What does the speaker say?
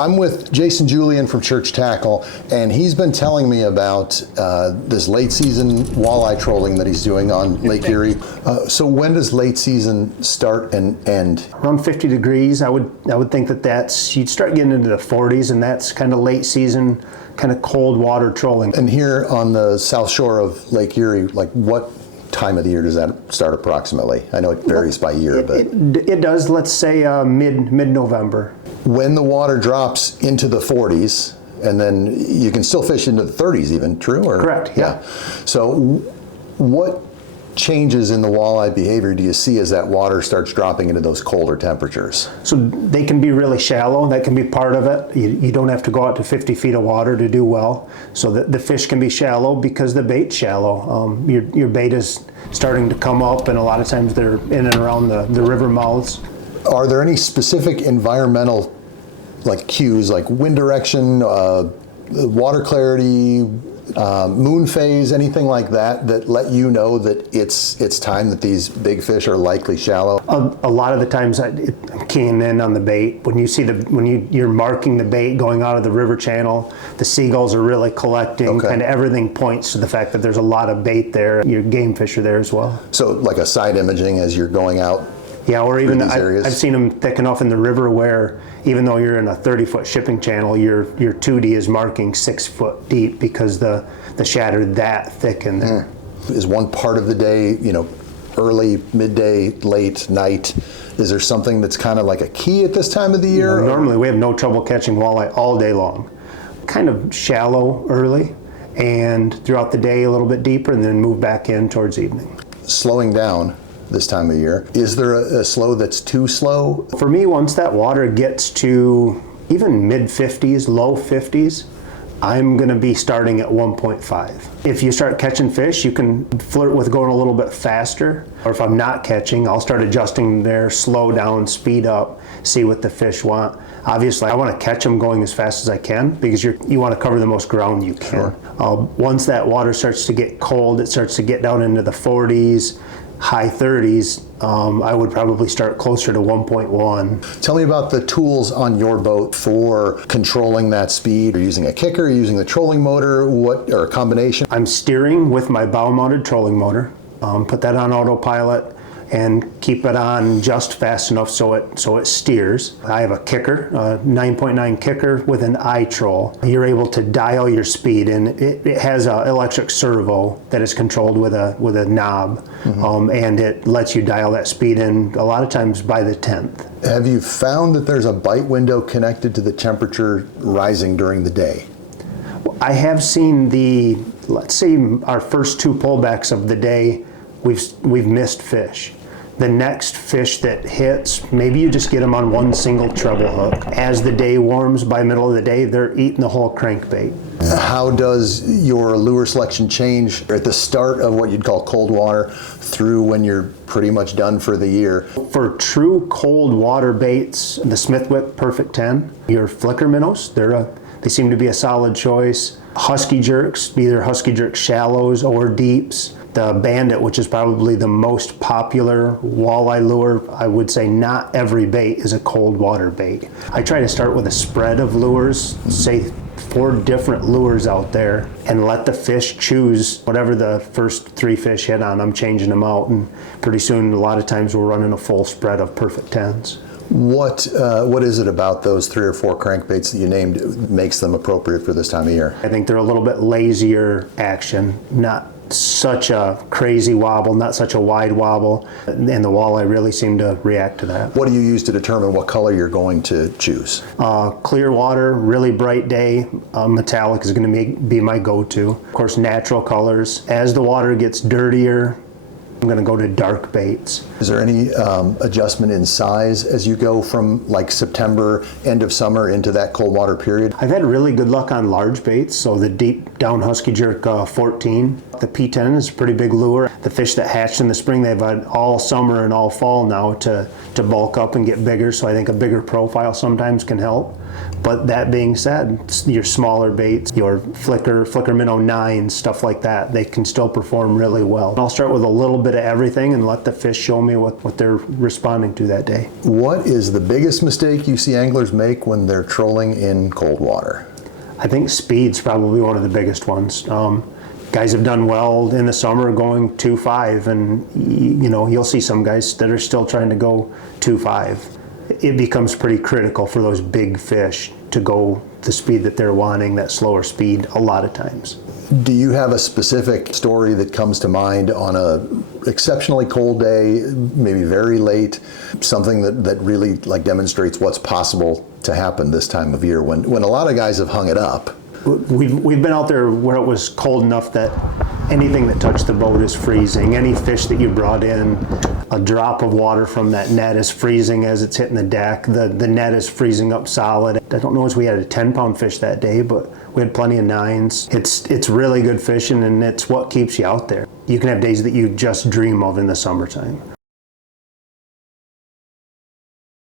I'm with Jason Julian from Church Tackle, and he's been telling me about this late season walleye trolling that he's doing on Lake Erie. So when does late season start and end? Around 50 degrees. I would think that you'd start getting into the 40s, and that's kind of late season, kind of cold water trolling. And here on the south shore of Lake Erie, like what time of the year does that start approximately? I know it varies by year, but it does. Let's say mid-November. When the water drops into the 40s, and then you can still fish into the 30s even, true? Or? Correct, yeah. So what changes in the walleye behavior do you see as that water starts dropping into those colder temperatures? So they can be really shallow. That can be part of it. You don't have to go out to 50 feet of water to do well. So the fish can be shallow because the bait's shallow. Your bait is starting to come up, and a lot of times they're in and around the river mouths. Are there any specific environmental like cues, like wind direction, water clarity, moon phase, anything like that, that let you know that it's time that these big fish are likely shallow? A lot of the times I'm keying in on the bait. When you see you're marking the bait going out of the river channel, the seagulls are really collecting. Okay. Kind of everything points to the fact that there's a lot of bait there. Your game fish are there as well. So like a side imaging as you're going out. Yeah, or even I've seen them thick enough in the river where even though you're in a 30-foot shipping channel, your 2D is marking 6 foot deep because the shad are that thick in there. Is one part of the day, early, midday, late, night, is there something that's kind of like a key at this time of the year? Normally we have no trouble catching walleye all day long. Kind of shallow early, and throughout the day a little bit deeper, and then move back in towards evening. Slowing down this time of year, is there a slow that's too slow? For me, once that water gets to even mid-50s, low 50s, I'm going to be starting at 1.5. If you start catching fish, you can flirt with going a little bit faster. Or if I'm not catching, I'll start adjusting there, slow down, speed up, see what the fish want. Obviously, I want to catch them going as fast as I can because you want to cover the most ground you can. Sure. Once that water starts to get cold, it starts to get down into the 40s, high 30s, I would probably start closer to 1.1. Tell me about the tools on your boat for controlling that speed. Are you using a kicker, using the trolling motor, or a combination? I'm steering with my bow-mounted trolling motor. Put that on autopilot and keep it on just fast enough so it steers. I have a kicker, a 9.9 kicker with an iTroll. You're able to dial your speed, and it has an electric servo that is controlled with a knob, and it lets you dial that speed in a lot of times by the 10th. Have you found that there's a bite window connected to the temperature rising during the day? I have seen let's say our first 2 pullbacks of the day, we've missed fish. The next fish that hits, maybe you just get them on one single treble hook. As the day warms, by middle of the day, they're eating the whole crankbait. How does your lure selection change at the start of what you'd call cold water through when you're pretty much done for the year? For true cold water baits, the Smithwick Perfect 10, your flicker minnows, they seem to be a solid choice. Husky Jerks, either Husky Jerks shallows or deeps. The Bandit, which is probably the most popular walleye lure, I would say not every bait is a cold water bait. I try to start with a spread of lures, say 4 different lures out there, and let the fish choose whatever the first 3 fish hit on. I'm changing them out, and pretty soon a lot of times we're running a full spread of Perfect 10s. What is it about those 3 or 4 crankbaits that you named that makes them appropriate for this time of year? I think they're a little bit lazier action, not such a crazy wobble, not such a wide wobble, and the walleye really seem to react to that. What do you use to determine what color you're going to choose? Clear water, really bright day, metallic is going to be my go-to. Of course, natural colors. As the water gets dirtier, I'm going to go to dark baits. Is there any adjustment in size as you go from like September, end of summer into that cold water period? I've had really good luck on large baits, so the deep down Husky Jerk 14. The P10 is a pretty big lure. The fish that hatched in the spring, they've had all summer and all fall now to bulk up and get bigger, so I think a bigger profile sometimes can help. But that being said, your smaller baits, your flicker minnow 9s, stuff like that, they can still perform really well. I'll start with a little bit of everything and let the fish show me what they're responding to that day. What is the biggest mistake you see anglers make when they're trolling in cold water? I think speed's probably one of the biggest ones. Guys have done well in the summer going 2.5, and you'll see some guys that are still trying to go 2.5. It becomes pretty critical for those big fish to go the speed that they're wanting, that slower speed, a lot of times. Do you have a specific story that comes to mind on a exceptionally cold day, maybe very late, something that really like demonstrates what's possible to happen this time of year when a lot of guys have hung it up? We've been out there where it was cold enough that anything that touched the boat is freezing. Any fish that you brought in, a drop of water from that net is freezing as it's hitting the deck. The net is freezing up solid. I don't know if we had a 10-pound fish that day, but we had plenty of 9s. It's really good fishing, and it's what keeps you out there. You can have days that you just dream of in the summertime.